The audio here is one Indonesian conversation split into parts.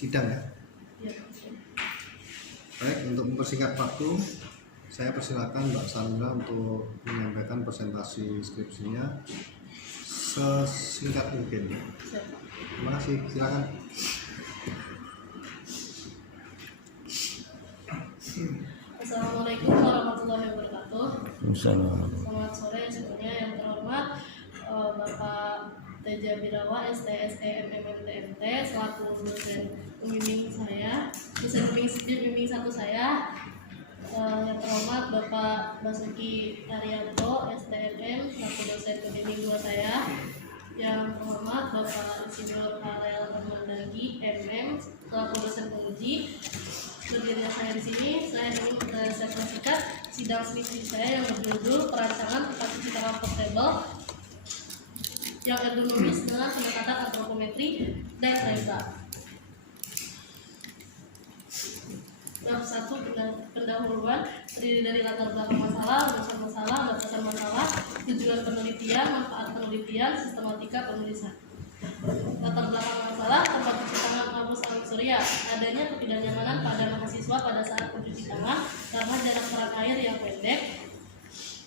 sidang ya? Ya. Baik, untuk mempersingkat waktu, saya persilakan Mbak Sandra untuk menyampaikan presentasi skripsinya sesingkat mungkin. Terima kasih, silakan. Assalamualaikum warahmatullahi wabarakatuh. Assalamualaikum. Selamat sore semuanya. Yang terhormat Bapak Teja Birawa STSE/MMMTMT selaku dosen pembimbing saya, dosen pembimbing satu saya. Yang terhormat Bapak Basuki Arianto STMM selaku dosen pembimbing dua saya. Yang terhormat Bapak Insinyur Harel Armandagi MM selaku dosen penguji. Berdirinya saya di sini, saya ingin presentasikan sidang skripsi saya yang berjudul Perancangan Tempat Cuci Tangan Portable yang ergonomis dengan pendekatan antropometri dan REBA. Bab 1 pendahuluan terdiri dari latar belakang masalah, rumusan masalah, batasan masalah, tujuan penelitian, manfaat penelitian, sistematika penulisan. Latar belakang masalah, tempat cuci tangan kampus Al Surya. Adanya ketidaknyamanan pada mahasiswa pada saat mencuci tangan karena jarak keran air yang pendek.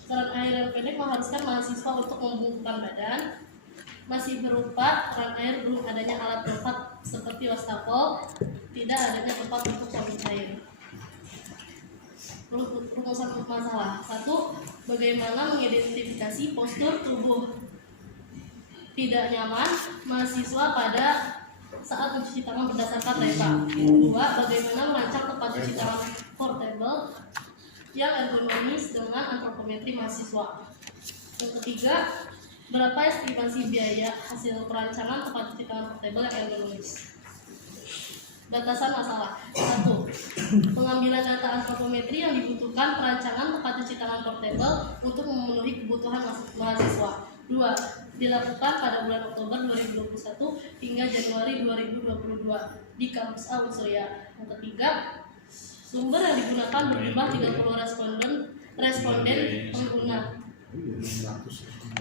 Keran air yang pendek mengharuskan mahasiswa untuk membungkukkan badan. Masih berupa keran air belum adanya alat pelengkap seperti wastafel, tidak adanya tempat untuk suami air. Rumusan masalah 1. Bagaimana mengidentifikasi postur tubuh tidak nyaman mahasiswa pada saat mencuci tangan berdasarkan REBA. 2. Bagaimana merancang tempat cuci tangan portable yang ergonomis dengan antropometri mahasiswa. Yang ketiga, berapa estimasi biaya hasil perancangan tempat cuci tangan portable yang ergonomis. Batasan masalah 1. Pengambilan data antropometri yang dibutuhkan perancangan tempat cuci tangan portable untuk memenuhi kebutuhan mahasiswa. 2. Dilakukan pada bulan Oktober 2021 hingga Januari 2022 di kampus Al Surya. Yang ketiga, sumber yang digunakan berjumlah 30 responden pengguna.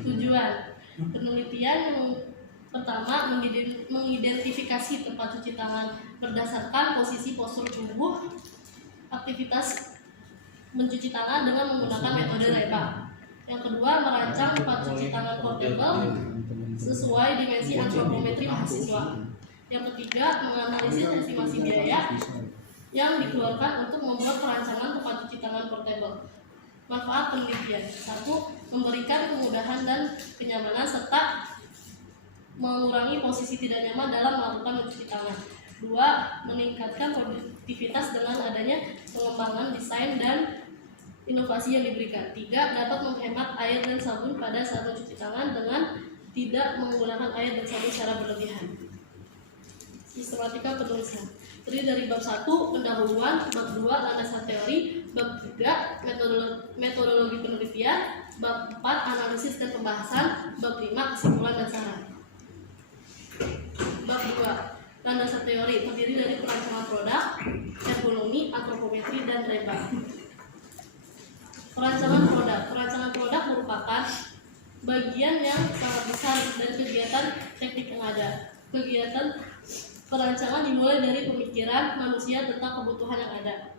Tujuan penelitian yang pertama, mengidentifikasi tempat cuci tangan berdasarkan posisi postur tubuh, aktivitas mencuci tangan dengan menggunakan metode REBA. Yang kedua, merancang tempat cuci tangan portable sesuai dimensi antropometri mahasiswa. Yang ketiga, menganalisis estimasi biaya yang dikeluarkan untuk membuat perancangan tempat cuci tangan portable. Manfaat penelitian 1. Memberikan kemudahan dan kenyamanan serta mengurangi posisi tidak nyaman dalam melakukan mencuci tangan. 2. Meningkatkan produktivitas dengan adanya pengembangan desain dan inovasi yang diberikan. 3. Dapat menghemat air dan sabun pada saat mencuci tangan dengan tidak menggunakan air dan sabun secara berlebihan. Sistematika penulisan terdiri dari bab 1 pendahuluan, bab 2 landasan teori, bab 3 metodologi penelitian, bab 4 analisis dan pembahasan, bab 5 kesimpulan dan saran. Bab 2 landasan teori terdiri dari perancangan produk, ergonomi, antropometri, dan REBA. Perancangan produk merupakan bagian yang sangat besar dari kegiatan teknik yang ada. Kegiatan perancangan dimulai dari pemikiran manusia tentang kebutuhan yang ada.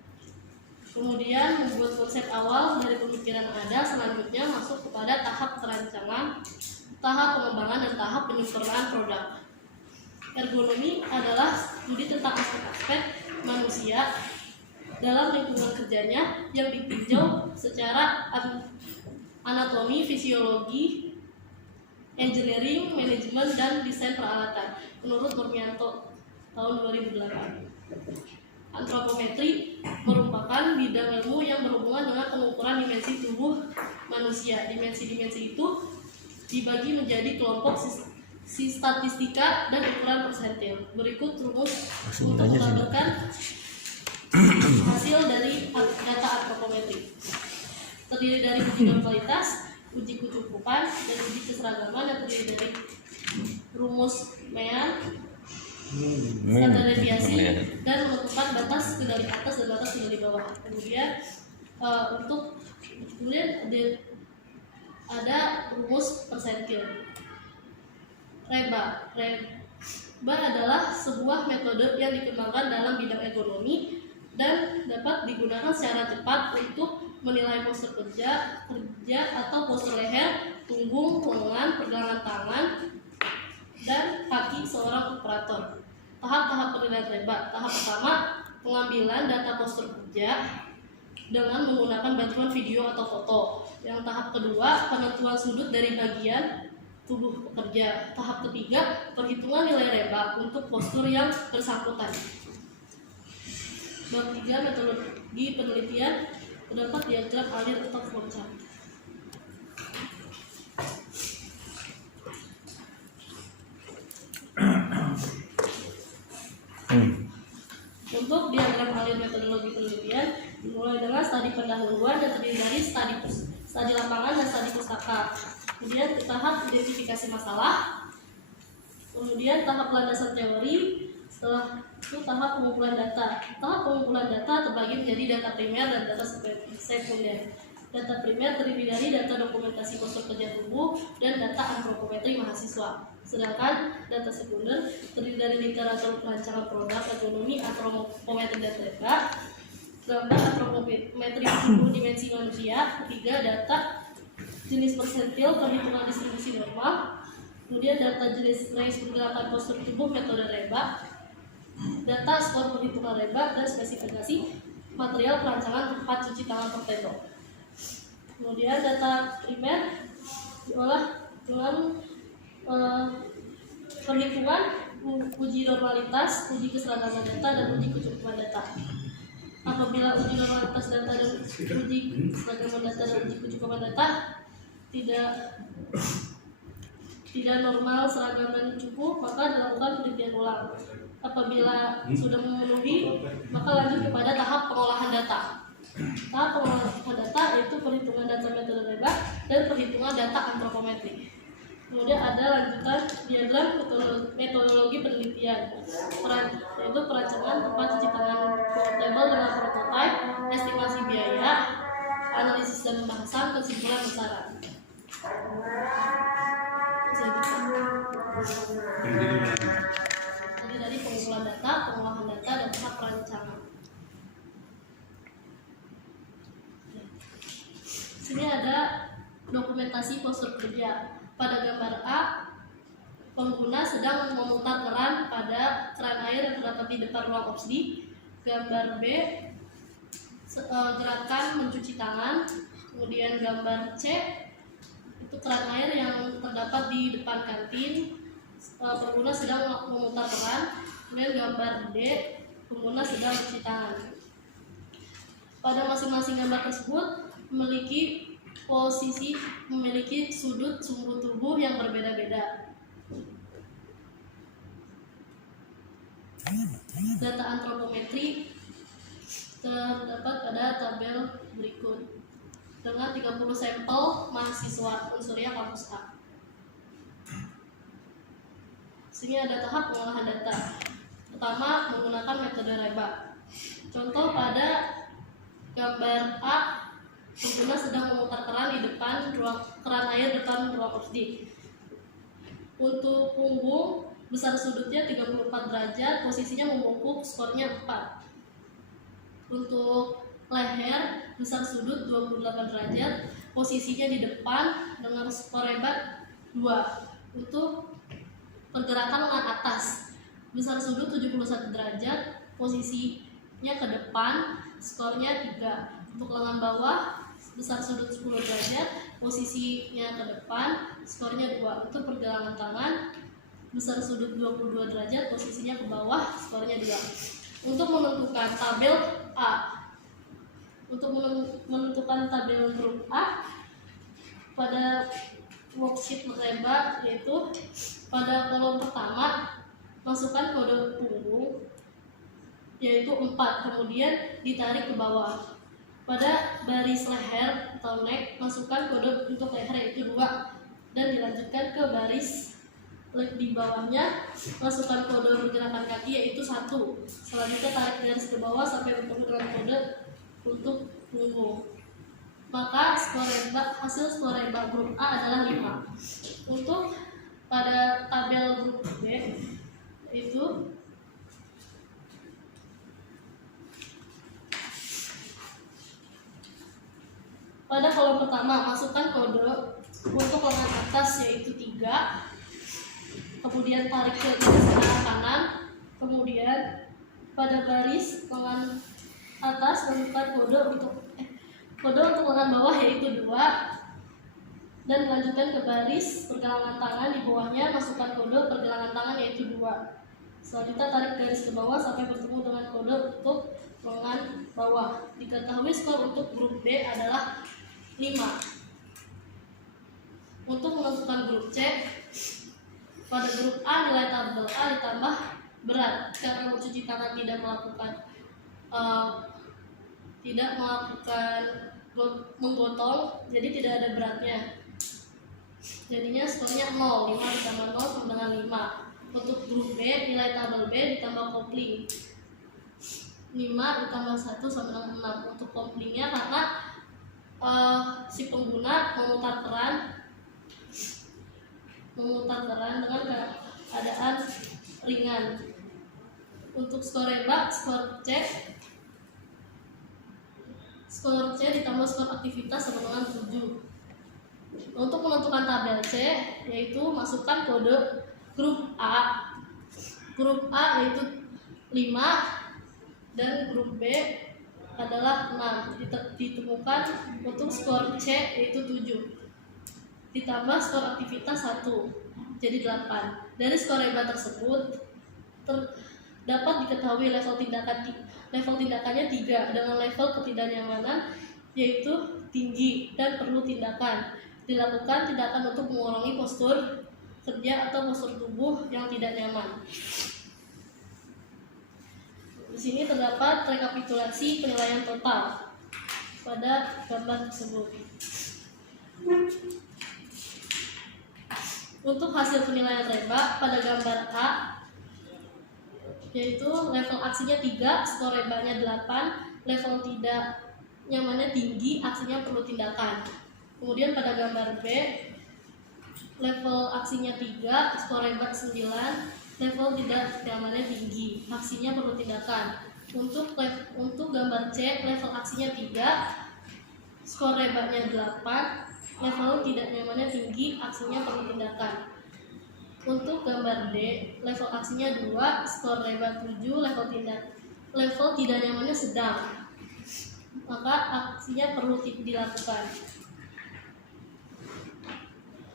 Kemudian membuat konsep awal dari pemikiran yang ada, selanjutnya masuk kepada tahap perancangan, tahap pengembangan, dan tahap penyempurnaan produk. Ergonomi adalah studi tentang aspek-aspek manusia dalam lingkungan kerjanya yang ditinjau secara anatomi, fisiologi, engineering, manajemen, dan desain peralatan menurut Nurmianto tahun 2008. Antropometri merupakan bidang ilmu yang berhubungan dengan pengukuran dimensi tubuh manusia. Dimensi-dimensi itu dibagi menjadi kelompok statistika dan ukuran persentil. Berikut rumus untuk menggambarkan hasil dari data antropometri. Terdiri dari uji kualitas, uji kecukupan, dan uji keseragaman yang terdiri dari rumus Mean, standar deviasi, dan menentukan batas kendali atas dan batas kendali bawah. Kemudian ada rumus persentil. REBA B adalah sebuah metode yang dikembangkan dalam bidang ekonomi dan dapat digunakan secara cepat untuk menilai postur kerja atau postur leher, punggung, lengan, pergelangan tangan, dan kaki seorang operator. Tahap-tahap penilaian REBA. Tahap pertama, pengambilan data postur kerja dengan menggunakan bantuan video atau foto. Yang tahap kedua, penentuan sudut dari bagian tubuh pekerja. Tahap ketiga, perhitungan nilai REBA untuk postur yang bersangkutan. Bab 3, metodologi penelitian, terdapat diagram alir atau flowchart. Untuk diagram alir metodologi penelitian dimulai dengan studi pendahuluan dan terdiri dari studi lapangan dan studi pustaka. Kemudian tahap identifikasi masalah, kemudian tahap landasan teori, setelah itu tahap pengumpulan data. Tahap pengumpulan data terbagi menjadi data primer dan data sekunder. Data primer terdiri dari data dokumentasi postur kerja tubuh dan data antropometri mahasiswa. Sedangkan data sekunder terdiri dari literatur perancangan produk ekonomi, antropometri dan REBA, gambar antropometri tubuh dimensi manusia. Ketiga, data jenis persentil perhitungan distribusi normal. Kemudian data jenis range pergerakan postur tubuh metode REBA, data skor perhitungan REBA, dan spesifikasi material perancangan tempat cuci tangan portable. Kemudian data primer diolah dengan perhitungan uji normalitas, uji keseragaman data, dan uji kecukupan data. Apabila uji normalitas data dan uji keseragaman data dan uji kecukupan data tidak normal, seragam, dan cukup, maka dilakukan penelitian ulang. Apabila sudah memenuhi, maka lanjut kepada tahap pengolahan data. Tahap pengolahan data yaitu perhitungan data metode REBA dan perhitungan data antropometri. Kemudian ada lanjutan diagram metodologi penelitian, yaitu perancangan tempat cuci tangan portable dengan prototipe, estimasi biaya, analisis dan pembahasan, kesimpulan besaran. Jadi dari pengumpulan data, pengolahan data, dan tahap perancangan. Sini ada dokumentasi postur kerja. Pada gambar A, pengguna sedang memutar keran pada keran air yang terdapat di depan ruang opsdi. Gambar B, gerakan mencuci tangan. Kemudian gambar C, itu keran air yang terdapat di depan kantin. Pengguna sedang memutar keran. Kemudian gambar D, pengguna sedang mencuci tangan. Pada masing-masing gambar tersebut memiliki sudut sumbu tubuh yang berbeda-beda. Data antropometri terdapat pada tabel berikut dengan 30 sampel mahasiswa Unsuria kampus A. Sini ada tahap pengolahan data. Pertama, menggunakan metode REBA. Contoh pada gambar A, pengguna sedang memutar keran di depan keran air depan ruang opsdi. Untuk punggung, besar sudutnya 34 derajat, posisinya membungkuk, skornya 4. Untuk leher, besar sudut 28 derajat, posisinya di depan dengan skor REBA 2. Untuk pergerakan lengan atas, besar sudut 71 derajat, posisinya ke depan, skornya 3. Untuk lengan bawah, besar sudut 10 derajat, posisinya ke depan, skornya 2. Untuk pergelangan tangan, besar sudut 22 derajat, posisinya ke bawah, skornya 2. Untuk menentukan tabel A, untuk menentukan tabel grup A pada worksheet REBA, yaitu pada kolom pertama masukkan kode punggung yaitu 4, kemudian ditarik ke bawah. Pada baris leher atau neck, masukkan kode untuk leher yaitu 2 dan dilanjutkan ke baris di bawahnya, masukkan kode pergerakan kaki yaitu 1. Selanjutnya tarik garis ke bawah sampai bertemu dengan kode untuk punggung. Maka hasil skor REBA grup A adalah 5. Untuk pada tabel grup B, Itu pada kolom pertama masukkan kode untuk lengan atas yaitu 3, kemudian tarik ke garis arah kanan, kemudian pada garis lengan atas masukkan kode untuk lengan bawah yaitu 2, dan lanjutkan ke baris pergelangan tangan di bawahnya, masukkan kode pergelangan tangan yaitu 2. Selanjutnya tarik garis ke bawah sampai bertemu dengan kode untuk lengan bawah. Diketahui skor untuk grup B adalah 5. Untuk menentukan grup C, pada grup A nilai tabel A ditambah berat karena mencuci tangan tidak melakukan menggotong, jadi tidak ada beratnya. Jadinya skornya 0, 5 ditambah 0 sama dengan 5. Untuk grup B, nilai tabel B ditambah kopling 5 ditambah 1 sama dengan 6. Untuk koplingnya karena si pengguna memutar keran dengan keadaan ringan. Untuk skor rebak, skor C ditambah skor aktivitas sama dengan 7. Untuk menentukan tabel C, yaitu masukkan kode grup A. Grup A yaitu 5 dan grup B adalah 6. Ditemukan untuk skor C yaitu 7 ditambah skor aktivitas 1 jadi 8. Dari skor rebak tersebut dapat diketahui level tindakannya 3 dengan level ketidaknyamanan yaitu tinggi dan perlu tindakan. Dilakukan tindakan untuk mengurangi postur kerja atau postur tubuh yang tidak nyaman. Di sini terdapat rekapitulasi penilaian total pada gambar tersebut. Untuk hasil penilaian rebak pada gambar A, yaitu level aksinya 3, skor rebaknya 8, level tidak nyamannya tinggi, aksinya perlu tindakan. Kemudian pada gambar B, level aksinya 3, skor rebak 9, level tidak nyamannya tinggi, aksinya perlu tindakan. Untuk gambar C, level aksinya 3, skor rebaknya 8, level tidak nyamannya tinggi, aksinya perlu tindakan. Untuk gambar D, level aksinya 2, skor rebak 7, level tidak nyamannya sedang, maka aksinya perlu dilakukan.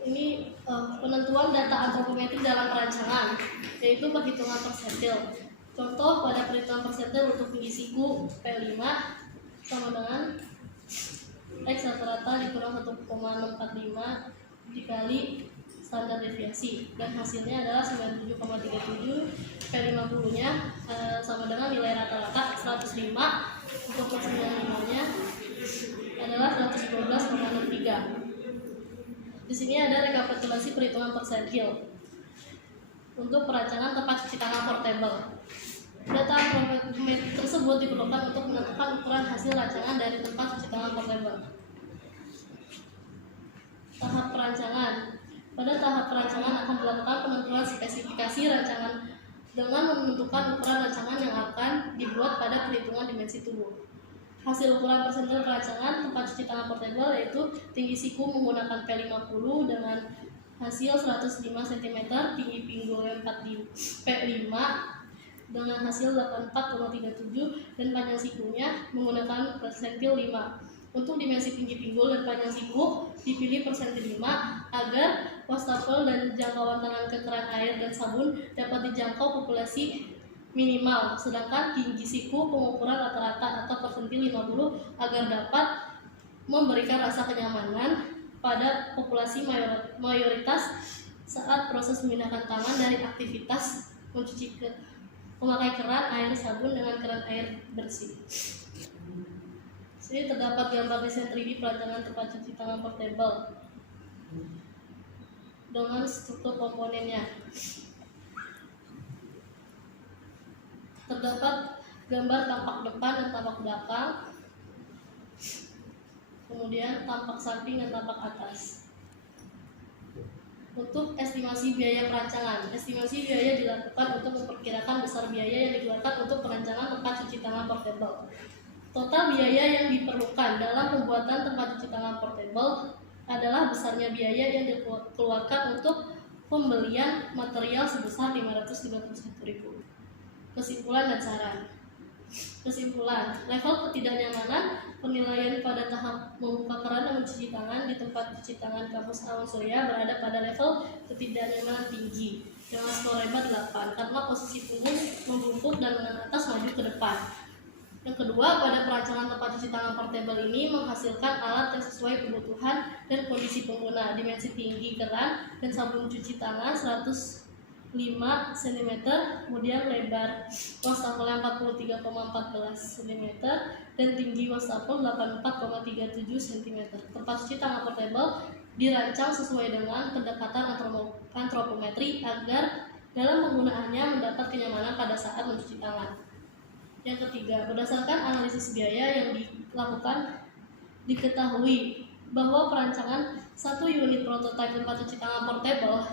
Ini penentuan data antropometrik dalam perancangan, yaitu perhitungan persentil. Contoh pada perhitungan persentil untuk tinggi siku P5 sama dengan X rata-rata dikurang 1,645 dikali standar deviasi, dan hasilnya adalah 97,37. P50 nya sama dengan nilai rata-rata 105, untuk P95 nya adalah 112,63. Di sini ada rekapitulasi perhitungan persentil untuk perancangan tempat cuci tangan portable. Data antropometrik tersebut diperlukan untuk menentukan ukuran hasil rancangan dari tempat cuci tangan portable. Tahap perancangan. Pada tahap perancangan akan dilakukan penentuan spesifikasi rancangan dengan menentukan ukuran rancangan yang akan dibuat pada perhitungan dimensi tubuh. Hasil ukuran persentil perancangan tempat cuci tangan portable yaitu tinggi siku menggunakan P50 dengan hasil 105 cm, tinggi pinggul P5 dengan hasil 84,37, dan panjang sikunya menggunakan persentil 5. Untuk dimensi tinggi pinggul dan panjang siku dipilih persentil 5 agar wastafel dan jangkauan tangan ke keran air dan sabun dapat dijangkau populasi minimal, sedangkan tinggi siku pengukuran rata-rata atau persentil 50 agar dapat memberikan rasa kenyamanan pada populasi mayoritas saat proses memindahkan tangan dari aktivitas memakai keran air sabun dengan keran air bersih. Sini terdapat gambar desain 3D perancangan tempat cuci tangan portable dengan struktur komponennya. Terdapat gambar tampak depan dan tampak belakang, kemudian tampak samping dan tampak atas. Untuk estimasi biaya perancangan. Estimasi biaya dilakukan untuk memperkirakan besar biaya yang dikeluarkan untuk perancangan tempat cuci tangan portable. Total biaya yang diperlukan dalam pembuatan tempat cuci tangan portable adalah besarnya biaya yang dikeluarkan untuk pembelian material sebesar 551.000. Kesimpulan dan saran. Kesimpulan, level ketidaknyamanan penilaian pada tahap membuka keran dan mencuci tangan di tempat cuci tangan kampus Awan Surya berada pada level ketidaknyamanan tinggi dengan skor REBA 8 karena posisi punggung membungkuk dan lengan atas maju ke depan. Yang kedua, pada perancangan tempat cuci tangan portable ini menghasilkan alat yang sesuai kebutuhan dan kondisi pengguna. Dimensi tinggi keran dan sabun cuci tangan 105 cm, kemudian lebar wastafel 43,14 cm dan tinggi wastafel 84,37 cm. Tempat cuci tangan portable dirancang sesuai dengan pendekatan antropometri agar dalam penggunaannya mendapat kenyamanan pada saat mencuci tangan. Yang ketiga, berdasarkan analisis biaya yang dilakukan, diketahui bahwa perancangan satu unit prototipe tempat cuci tangan portable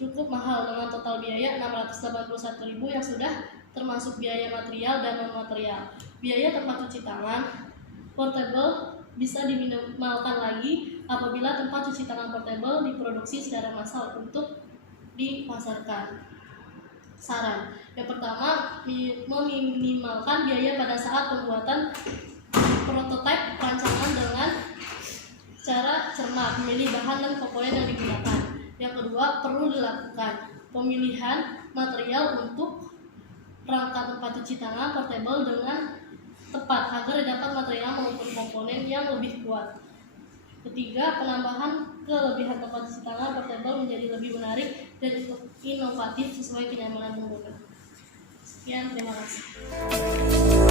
cukup mahal dengan total biaya 681.000 yang sudah termasuk biaya material dan non-material. Biaya tempat cuci tangan portable bisa diminimalkan lagi apabila tempat cuci tangan portable diproduksi secara massal untuk dipasarkan. Saran. Yang pertama, meminimalkan biaya pada saat pembuatan prototipe perancangan dengan cara cermat memilih bahan dan komponen yang digunakan. Yang kedua, perlu dilakukan pemilihan material untuk perangkat tempat cuci tangan portable dengan tepat agar dapat material maupun komponen yang lebih kuat. Ketiga, penambahan kelebihan tempat cuci tangan portable menjadi lebih menarik dan inovatif sesuai kenyamanan pengguna. Sekian, terima kasih.